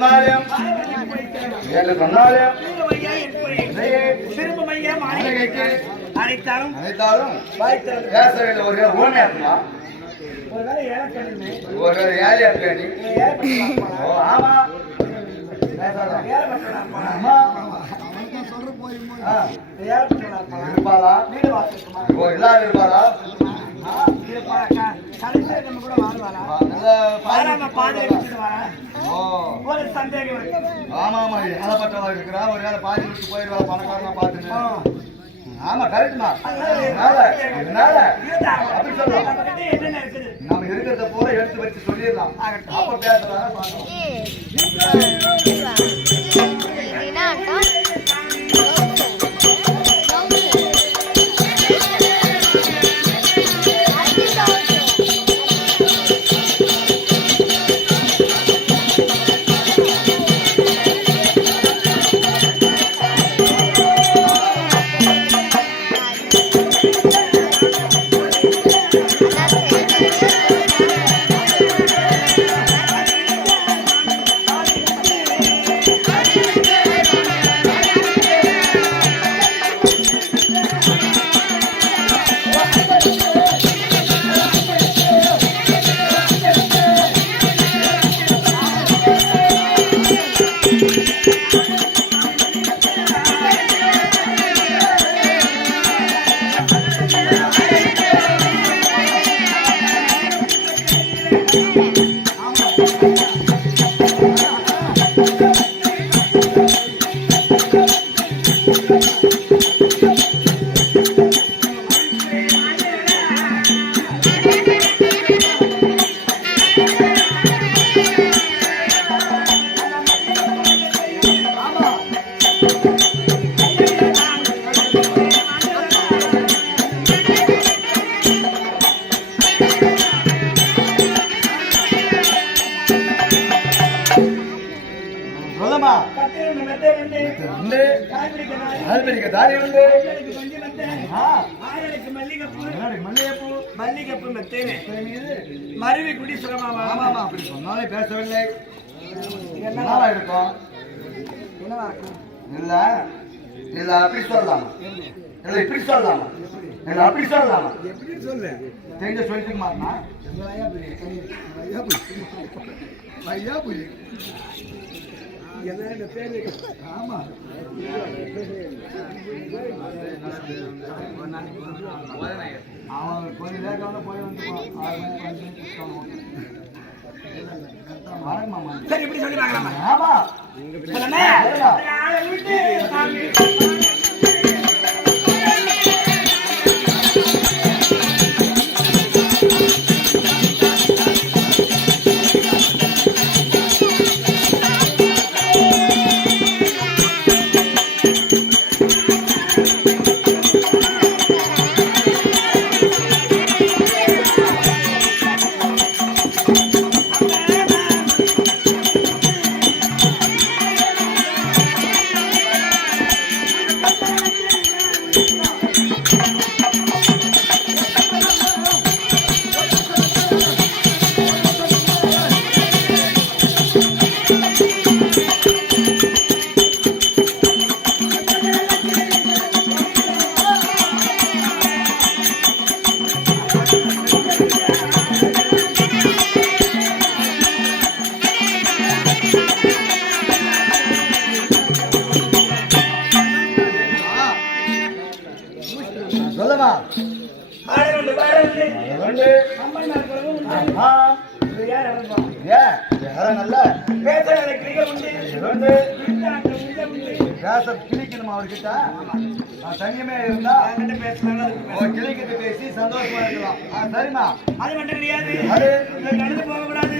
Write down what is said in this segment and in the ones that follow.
சொன்னாலும் என்று சொன்னாலும் திரும்ப மையா மாளிகைக்கு அழைத்தாலும் பேச ஒரு ஊமையா இருக்குமா ஒரு ஏழையா இருக்க நீ ஆமா இருப்பாளா எல்லாரும் இருப்பாளா ஆமா ஆமா ஏழப்பட்டவா இருக்கிறா ஒரு வேலை பாதி விட்டு போயிடுவா பணக்காரனா பாத்துட்டு ஆமா கரெக்ட்மா அப்படி சொல்லலாம் நம்ம இருக்கிறத போல எடுத்து வச்சு சொல்லிடலாம் அப்ப பேசலாம் மருவி குடி சுரமாமா அப்படி சொன்னாலே பேசவில்லை இருக்கும் இல்ல இல்ல அப்படி சொல்லலாம் இல்ல இப்படி சொல்லலாம் இல்ல அப்படி சொல்லலாம் எப்படி சொல்லு தெரிஞ்ச சொல்லிட்டு மாட்டா ஆமா அவன் கொஞ்ச நேரம் போய் வந்து சரி இப்படி சொல்லி வாங்கலாமா ஆமா கிளிக்கணுமா அவர்கிட்ட தனியமே இருந்தா கிளிக்கிட்டு பேசி சந்தோஷமா இருக்கலாம் சரிம்மா அது மட்டும் கிடையாது நடந்து போக கூடாது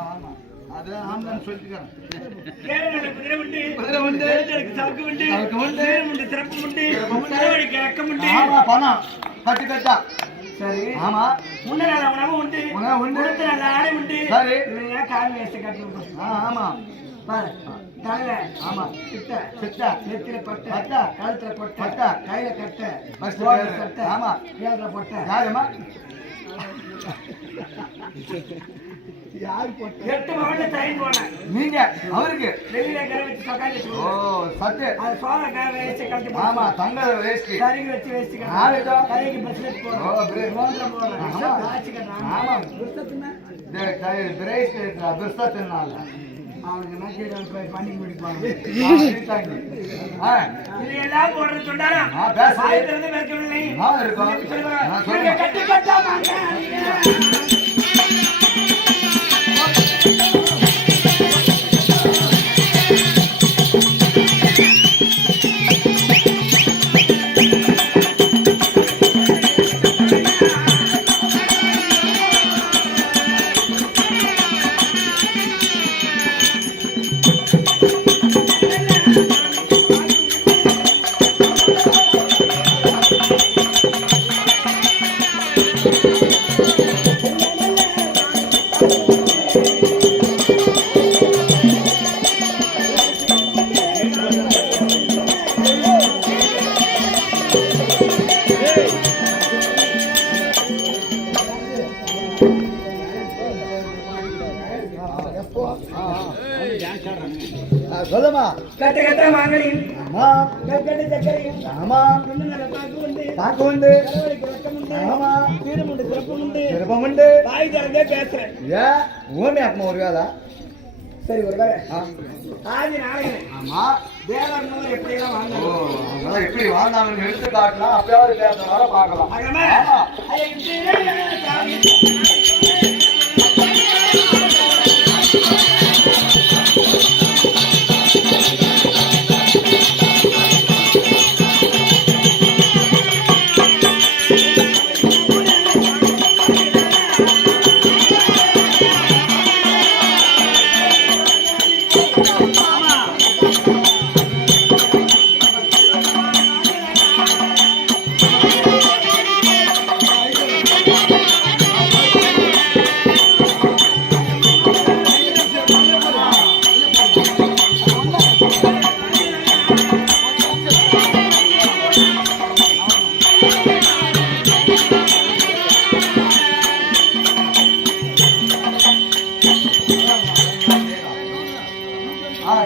ஆமா அது ஆம்தான் சொல்லிக்கிறேன். கேரள குதிரை உண்டு, குதிரை உண்டு, எழுத்தருக்கு சவுக்கு உண்டு, சவுக்கு உண்டு, வீரம் உண்டு, சிறப்பு உண்டு, தலைவலிக்கு ரக்கம் உண்டு. ஆமா பணம் கட்டு கட்டா. சரி. ஆமா முன்ன நல்ல உணவு உண்டு, உணவு உண்டு, உடுத்த நல்ல ஆடை உண்டு. சரி. இவங்க கால் வேஸ்ட் கட்டணும். ஆமா பாரு தலையில ஆமா சிட்டை சிட்டா நெத்தில பட்டை பட்டா கழுத்துல பட்டை பட்டா கையில கட்டை ஃபர்ஸ்ட் தோள்ல சட்டை ஆமா கேள்ற பட்டை யாருமா யாரு போட்டை 8 மகன்ல ட்ரெயின் போனேன். நீங்க அவருக்கு வெளியில கரை வச்சு சக்காளி ஓ சட்டு அது சோழ கரை வச்சு கட்டி ஆமா தங்க வேஷ்டி சரிங்க வச்சு வச்சு ஆளுதா கரைக்கு பஸ்ல ஓ போறோம் பிரேக் ரோட்ல போறோம் ஆமா. காட்சி கட்டறாங்க. ஆமா புத்தத்துனா பிரேக் பிஸ்தத்தினால அவனுக்கு என்ன கேட்கறாங்க பண்ணி முடிப்பாங்க. இது எல்லாம் போடுறது சொன்னாரா பேச ஆயிரத்திலிருந்து மேற்கவில்லை இருக்கும் கட்டு கட்டா மாங்க. சொல்லுமா கட்ட கட்ட மாங்கனியும் ஆமா கட்டு சக்கரையும் ஆமா ஒண்ணு நல்ல பாக்கு உண்டு தாக்கு உண்டு தலைவலிக்கு ரத்தம் உண்டு ஆமா வீரம் உண்டு சிறப்பு உண்டு சிறப்பம் உண்டு வாய் திறந்தே பேசுறேன். ஏன் ஓமி ஆத்மா ஒரு வேலை சரி ஒரு வேலை ஆதி நாளைக்கு ஆமா வேளாண் எப்படி எல்லாம் ஓ வாங்க அவங்களாம் எப்படி வாழ்ந்தாங்கன்னு எடுத்து காட்டலாம் அப்பயாவது பேசுறதால பார்க்கலாம் ஆகமே ஆமா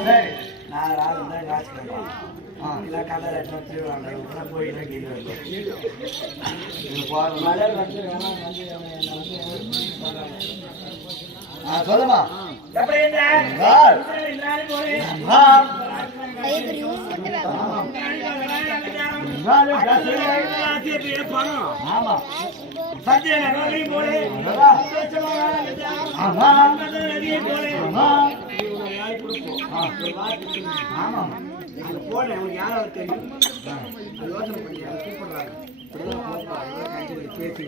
சரி நான் ராகு தான் காசு கேட்பேன். இல்லை கதை எத்தனை திருவிழா போய் இது பாருங்க மழை வந்து வேணாம் வந்து சொல்லுமா எப்படி யார்? ஆ ஆமா சத்திய நகரையும் போலே ஆமா நதியை போலே ஆமா ஆமா அங்க போனேன் உனக்கு யாராவது தெரியும் அது யோசனை பண்ணி அதை கூப்பிடுறாங்க பேசி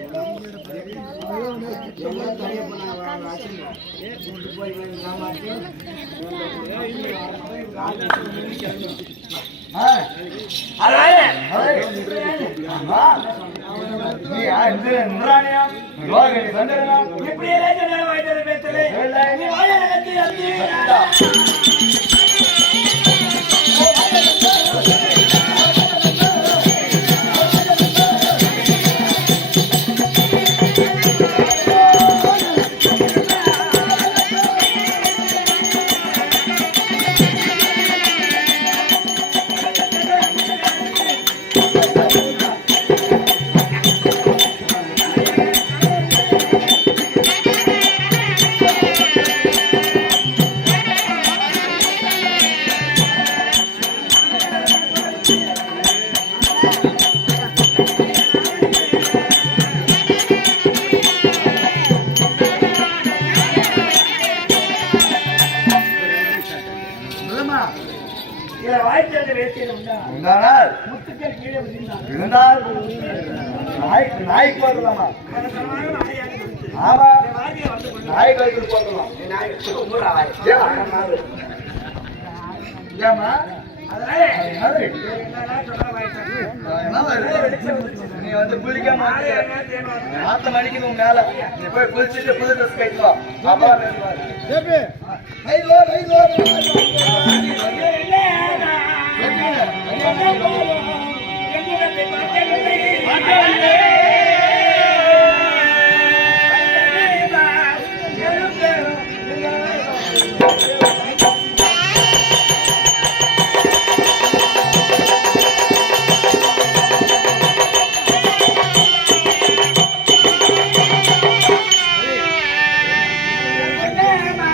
எல்லாம் தனியாக போனாங்க போய் ஏமாற்றி இருந்தால் நாய்க்கு வரலாமா ஆமா நாய் கழுத்து போட்டலாம் ஏமா நீ வந்து குளிக்காம மாத்த மணிக்கு உன் மேல நீ போய் குளிச்சுட்டு புது ட்ரெஸ் கைக்குவா அப்பா என்